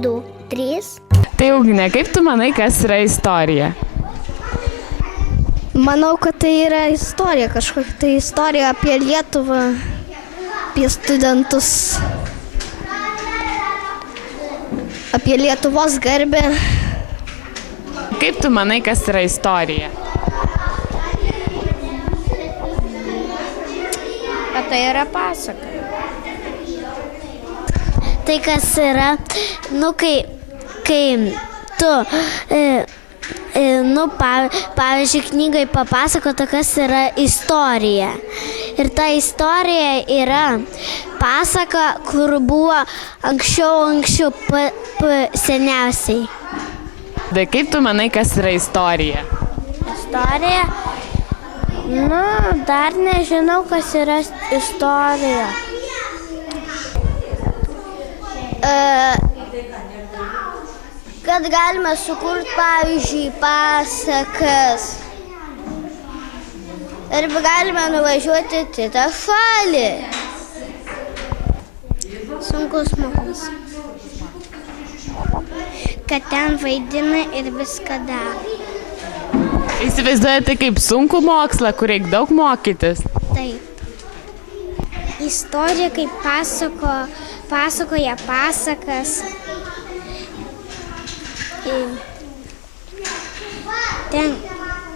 2, 3. Tai Ugne, kaip tu manai, kas yra istorija? Manau, kad tai yra istorija, kažkokia tai istorija apie Lietuvą, apie studentus, apie Lietuvos garbę. Kaip tu manai, kas yra istorija? Kad tai yra pasaka. Tai kas yra, kai tu, pavyzdžiui, knygai papasakota, kas yra istorija. Ir ta istorija yra pasaka, kur buvo anksčiau seniausiai. Tai kaip tu manai, kas yra istorija? Istorija? Dar nežinau, kas yra istorija. Kad galime sukurti, pavyzdžiui, pasakas. Arba galime nuvažiuoti į kitą šalį. Sunkus mokslas. Kad ten vaidina ir viską daro. Įsivaizduojate kaip sunku mokslą, kur reikia daug mokytis? Taip. Istorija kaip pasakoja pasakas. Ten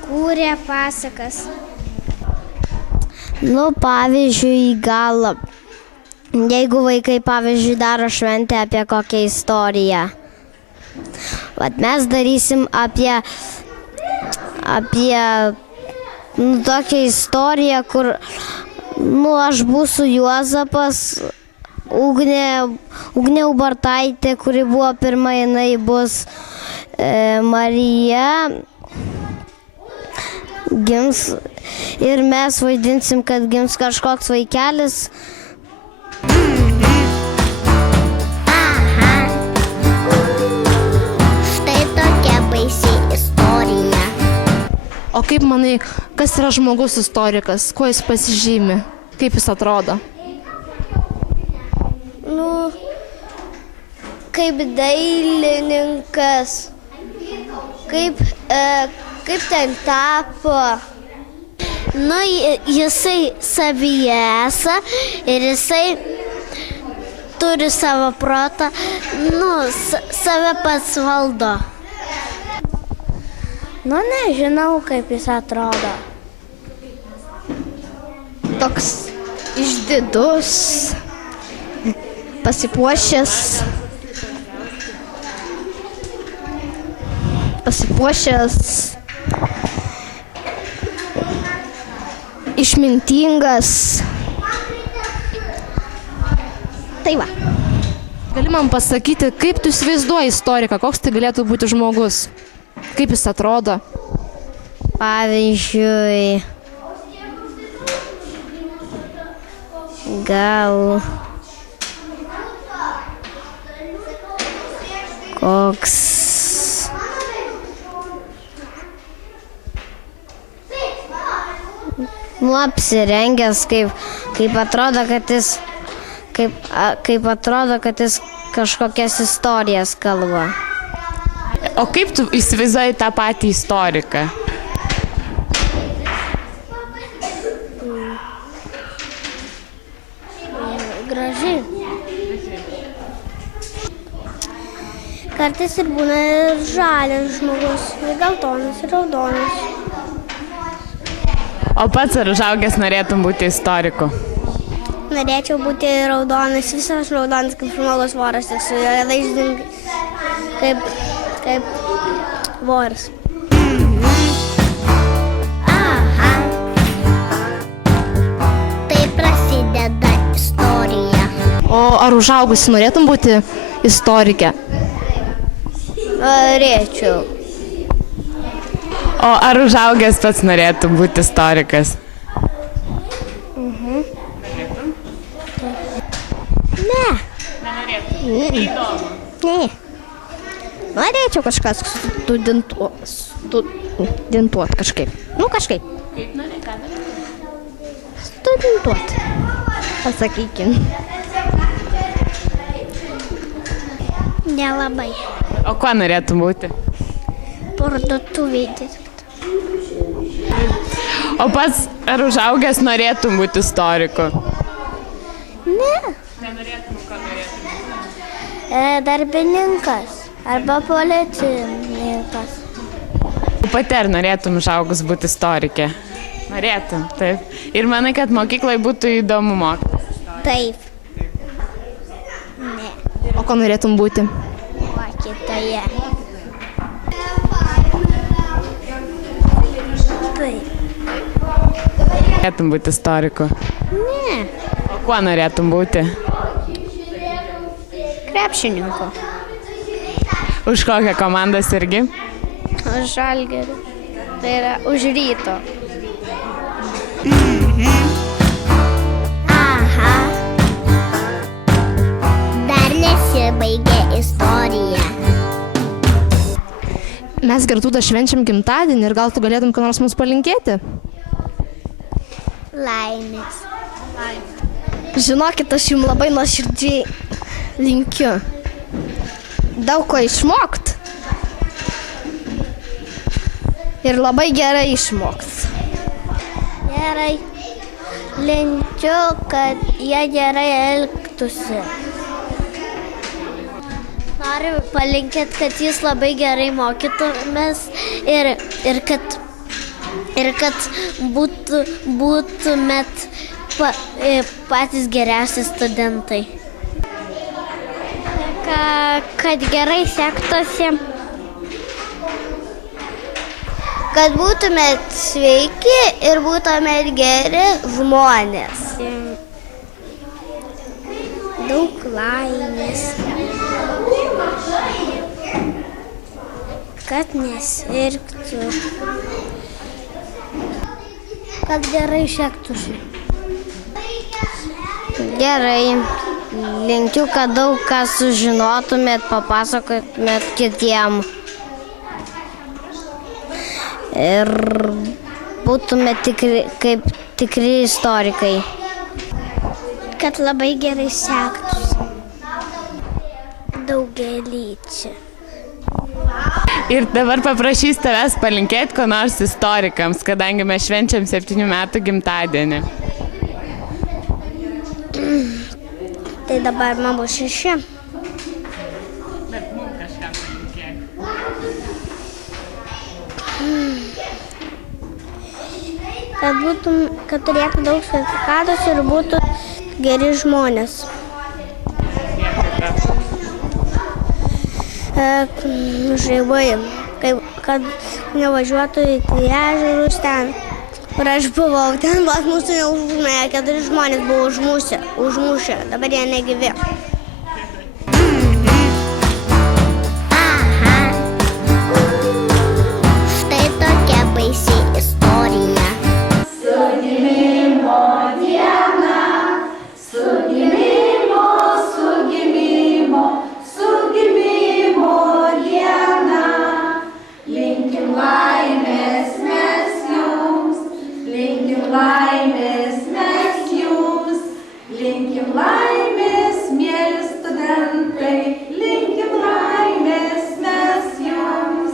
kūrė pasakas. Pavyzdžiui, gal jeigu vaikai, pavyzdžiui, daro šventę apie kokią istoriją. Vat mes darysim apie tokią istoriją, kur, aš būsiu Juozapas, Ugnė Ubartaitė, kuri buvo pirma, jinai bus Marija, gims ir mes vaidinsim, kad gims kažkoks vaikelis. Aha. Štai tokia baisi istorija. O kaip manai, kas yra žmogus istorikas, kuo jis pasižymi, kaip jis atrodo? Kaip dailininkas, kaip ten tapo. Jisai savyje ir jisai turi savo protą, save pats valdo. Nežinau, kaip jis atrodo. Toks išdidus, pasipuošęs, išmintingas. Tai va. Gali man pasakyti, kaip tu įsivaizduoji istoriką, koks tai galėtų būti žmogus? Kaip jis atrodo? Pavyzdžiui, gal koks apsirengęs, kaip atrodo, kad jis kažkokias istorijas kalba. O kaip tu įsivaizduoji tą patį istoriką? Gražiai. Kartais ir būna ir žalias žmogus, ir geltonas, ir raudonas. O pats ar užaugęs norėtum būti istoriku? Norėčiau būti raudonas, visas raudonas kaip žmogus voras, tik su juodais kaip voras. Aha. Tai prasideda istorija. O ar užaugusi norėtum būti istorike? Norėčiau. O ar užaugęs pats norėtum būti istorikas? Ne. Neįdomu. Ne. Norėčiau kažkas studentuot kažkaip. Kažkaip. Kaip norėjai, ką daryti? Studentuot. Pasakykim. Nelabai. O kuo norėtum būti? Parduotuvėj dirbti. O pats ar užaugęs norėtum būti istoriku? Ne. Nenorėtum, ką norėtum? Darbininkas arba policininkas. O pati ar norėtum užaugus būti istorikė? Norėtum, taip. Ir manai, kad mokyklai būtų įdomu mokytis? Taip. Ne. O ko norėtum būti? Mokytoja. Taip. Norėtum būti istoriku? Ne. O kuo norėtum būti? Krepšininku. Už kokią komandą irgi? Už Žalgirį. Tai yra už Ryto. Aha. Dar nesibaigė istorija. Mes Gertrūda švenčiam gimtadienį ir gal tu galėtum ką nors mums palinkėti? Laimės. Žinokit, aš jums labai nuoširdžiai linkiu daug ko išmokt ir labai gerai išmokt. Gerai. Linkiu, kad jie gerai elgtųsi. Noriu palinkėti, kad jūs labai gerai mokytumės ir kad būtumėt patys geriausi studentai. Kad gerai sektųsi. Kad būtumėt sveiki ir būtumėt geri žmonės. Daug laimės. Kad nesirgtų. Kad gerai sektųsi. Gerai. Linkiu, kad daug ką sužinotumėt, papasakotumėt kitiem. Ir būtumėt kaip tikri istorikai. Kad labai gerai sektųsi. Daugelį čia. Ir dabar paprašys tavęs palinkėti ko nors istorikams, kadangi mes švenčiam 7 metų gimtadienį. Tai dabar man bus 6. Bet mums kažką palinkėti. Kad turėtų daug sveikatos ir būtų geri žmonės. Žaibai, kad nevažiuotų į ežerus ten, kur aš buvau, ten pas mūsų neužmušė, 4 žmonės buvo užmušę, dabar jie negyvi. Aha. Štai tokia baisi istorija. Sugimimo diena, sugimimo diena. Linkim laimės mes jums, linkim laimės mes jums, linkim laimės, mieli studentai, linkim laimės mes jums.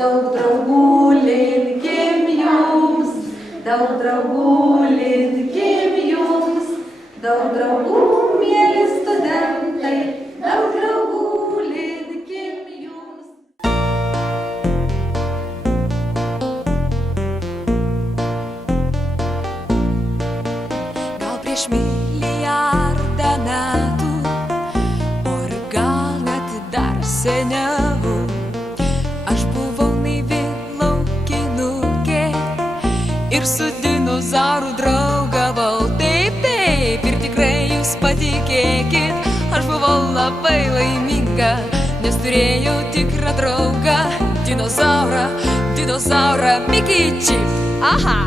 Daug draugų linkim jums, daug draugų linkim jums, daug draugų, mieli studentai, daug draugų linkim jums. Gal prieš milijardą metų, o ir gal net dar seniau, aš buvau naivi laukinukė ir su dinozauru draugavau. Taip, taip, ir tikrai jūs patikėkit, aš buvau labai laiminga, nes turėjau tikrą draugą, dinozaurą Mickey Chip. Aha!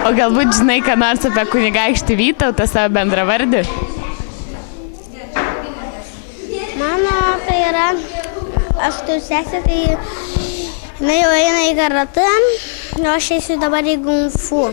O galbūt žinai, ką nors apie kunigaikštį Vytautą, savo bendravardį? Mano tai yra, aš turiu sesę, tai jinai jau eina į karatė, o aš eisiu dabar į kung fu.